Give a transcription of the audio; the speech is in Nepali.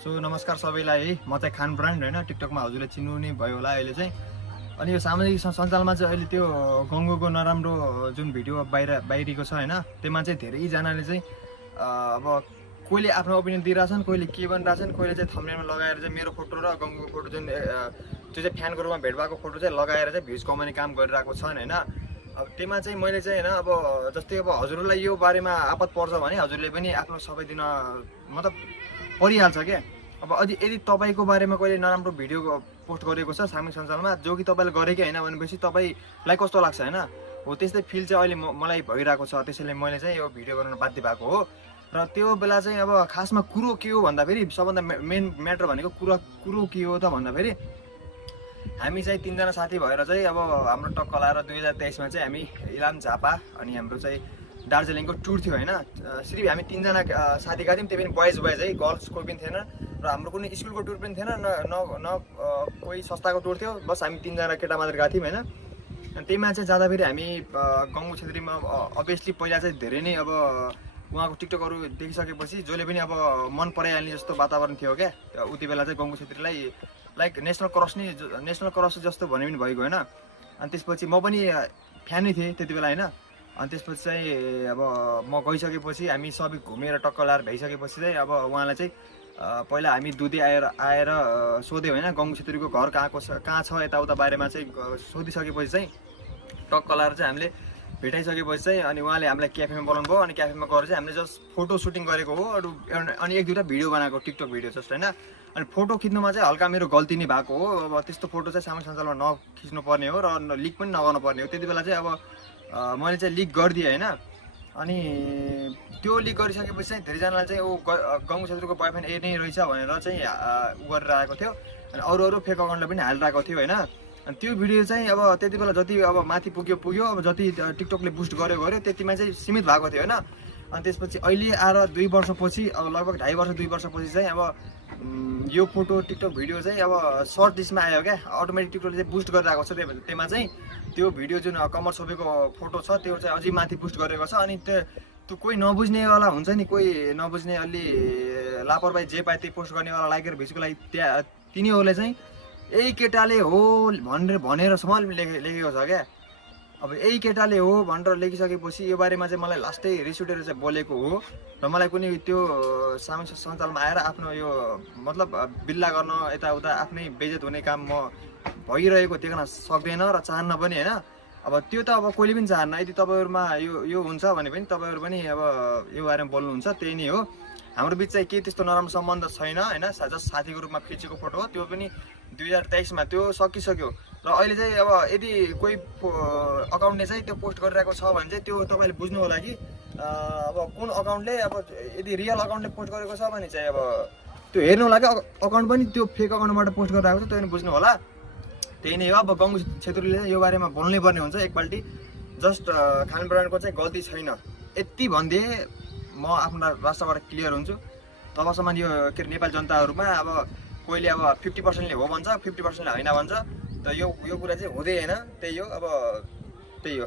सो नमस्कार सबैलाई है, म चाहिँ खान ब्रान्ड होइन, टिकटकमा हजुरले चिन्नु नै भयो होला अहिले चाहिँ। अनि यो सामाजिक सञ्जालमा चाहिँ अहिले त्यो गङ्गोको नराम्रो जुन भिडियो बाहिरिएको छ होइन, त्यसमा चाहिँ धेरैजनाले चाहिँ अब कोहीले आफ्नो ओपिनियन दिइरहेछन्, कोहीले के भनिरहेछन्, कोहीले चाहिँ थम्बनेलमा लगाएर चाहिँ मेरो फोटो र गङ्गोको फोटो जुन त्यो चाहिँ फ्यानको रूपमा भेट भएको फोटो चाहिँ लगाएर चाहिँ भ्युज कमाउने काम गरिरहेको छन् होइन। अब त्यसमा चाहिँ मैले चाहिँ होइन, अब जस्तै अब हजुरलाई यो बारेमा आपत पर्छ भने हजुरले पनि आफ्नो सबै दिन मतलब परिहाल्छ क्या। अब अझै यदि तपाईँको बारेमा कहिले नराम्रो भिडियो पोस्ट गरेको छ सामाजिक सञ्जालमा, जो कि तपाईँले गरेकै होइन भनेपछि तपाईँलाई कस्तो लाग्छ होइन, हो त्यस्तै फिल चाहिँ अहिले मलाई भइरहेको छ। त्यसैले मैले चाहिँ यो भिडियो गर्न बाध्य भएको हो। र त्यो बेला चाहिँ अब खासमा कुरो के हो भन्दाखेरि, सबभन्दा मेन म्याटर भनेको कुरो के हो त भन्दाखेरि, हामी चाहिँ तिनजना साथी भएर चाहिँ अब हाम्रो टक्क लाएर 2023मा चाहिँ हामी इलाम झापा अनि हाम्रो चाहिँ दार्जिलिङको टुर थियो होइन। सिर्फ हामी तिनजना साथी गएको थियौँ, त्यो पनि बोइज है, गर्ल्स कोही पनि थिएन र हाम्रो कुनै स्कुलको टुर पनि थिएन, न कोही संस्थाको टुर थियो। बस हामी तिनजना केटा मात्र गएको थियौँ होइन। अनि त्यहीमा चाहिँ जाँदाखेरि हामी गङ्गु छेत्रीमा अभियसली पहिला चाहिँ धेरै नै अब उहाँको टिकटकहरू देखिसकेपछि जसले पनि अब मन पराइहाल्ने जस्तो वातावरण थियो क्या। उति बेला चाहिँ गङ्गु छेत्रीलाई लाइक नेसनल क्रस जस्तो भने पनि भइगयो होइन। अनि त्यसपछि म पनि फ्यानै थिएँ त्यति बेला होइन। अनि त्यसपछि चाहिँ अब म गइसकेपछि हामी सबै घुमेर टक्क लाएर भइसकेपछि चाहिँ अब उहाँलाई चाहिँ पहिला हामी दुधे आएर सोध्यो होइन, गङ्गु छेत्रीको घर कहाँ छ यताउता बारेमा चाहिँ सोधिसकेपछि चाहिँ टक्क लाएर चाहिँ हामीले भेटाइसकेपछि चाहिँ अनि उहाँले हामीलाई क्याफेमा बोलाउनु भयो। अनि क्याफेमा गएर चाहिँ हामीले जस्ट फोटो सुटिङ गरेको हो, अनि एक दुईवटा भिडियो बनाएको, टिकटक भिडियो जस्ट होइन। अनि फोटो खिच्नुमा चाहिँ हल्का मेरो गल्ती नै भएको हो। अब त्यस्तो फोटो चाहिँ सामाजिक सञ्जालमा नखिच्नु पर्ने हो र लिक पनि नगर्नु पर्ने हो। त्यति बेला चाहिँ अब मैले चाहिँ लिक गरिदिएँ होइन। अनि त्यो लिक गरिसकेपछि चाहिँ धेरैजनाले चाहिँ गङ्गु छेत्रीको बोयफ्रेन्ड ए नै रहेछ भनेर चाहिँ उ गरेर आएको थियो। अनि अरू फेक अकाउन्टलाई पनि हालिरहेको थियो होइन। अनि त्यो भिडियो चाहिँ अब त्यति बेला जति अब माथि पुग्यो, अब जति टिकटकले बुस्ट गर्यो त्यतिमा चाहिँ सीमित भएको थियो होइन। अनि त्यसपछि अहिले आएर 2 वर्षपछि, अब लगभग 2.5 वर्ष 2 वर्षपछि चाहिँ अब यो फोटो टिकटक भिडियो चाहिँ अब सर्ट लिस्टमा आयो क्या। अटोमेटिक टिकटकले चाहिँ बुस्ट गरिरहेको छ। त्यसमा चाहिँ त्यो भिडियो जुन कमर छोपेको फोटो छ त्यो चाहिँ अझै माथि बुस्ट गरेको छ। अनि त्यो कोही नबुझ्नेवाला हुन्छ नि, कोही नबुझ्ने अलि लापरवाही जे पाए त्यही पोस्ट गर्नेवाला लाइक र भिजको लागि तिनीहरूले चाहिँ यही केटाले हो भनेरसम्म लेखेको छ क्या। अब यही केटाले हो भनेर लेखिसकेपछि यो बारेमा चाहिँ मलाई लास्टै रिस उठेर चाहिँ बोलेको हो। र मलाई कुनै त्यो सामाजिक सञ्जालमा आएर आफ्नो यो मतलब बिल्ला गर्न यताउता आफ्नै बेइज्जत हुने काम म भइरहेको देख्न सक्दैन र चाहन्न पनि होइन। अब त्यो त अब कोहीले पनि चाहन्न। यदि तपाईँहरूमा यो हुन्छ भने पनि तपाईँहरू पनि अब यो बारेमा बोल्नुहुन्छ, त्यही नै हो। हाम्रो बिच चाहिँ केही त्यस्तो नराम्रो सम्बन्ध छैन होइन। जस्ट साथीको रूपमा खिचेको फोटो हो, त्यो पनि 2023मा त्यो सकिसक्यो। र अहिले चाहिँ अब यदि कोही अकाउन्टले चाहिँ त्यो पोस्ट गरिरहेको छ भने चाहिँ त्यो तपाईँले बुझ्नु होला कि अब कुन अकाउन्टले, अब यदि रियल अकाउन्टले पोस्ट गरेको छ भने चाहिँ अब त्यो हेर्नु होला कि अकाउन्ट पनि त्यो फेक अकाउन्टबाट पोस्ट गरिरहेको छ, त्यो पनि बुझ्नु होला। त्यही नै हो। अब गङ्गु छेत्रीले यो बारेमा बोल्नै पर्ने हुन्छ एकपल्टि। जस्ट खान ब्रान्डको चाहिँ गल्ती छैन यति भनिदिए म आफ्नो राष्ट्रबाट क्लियर हुन्छु। तबसम्म यो के अरे नेपाली जनताहरूमा अब कोहीले अब 50%ले हो भन्छ, 50%ले होइन भन्छ, त यो कुरा चाहिँ हुँदै होइन। त्यही हो, अब त्यही हो।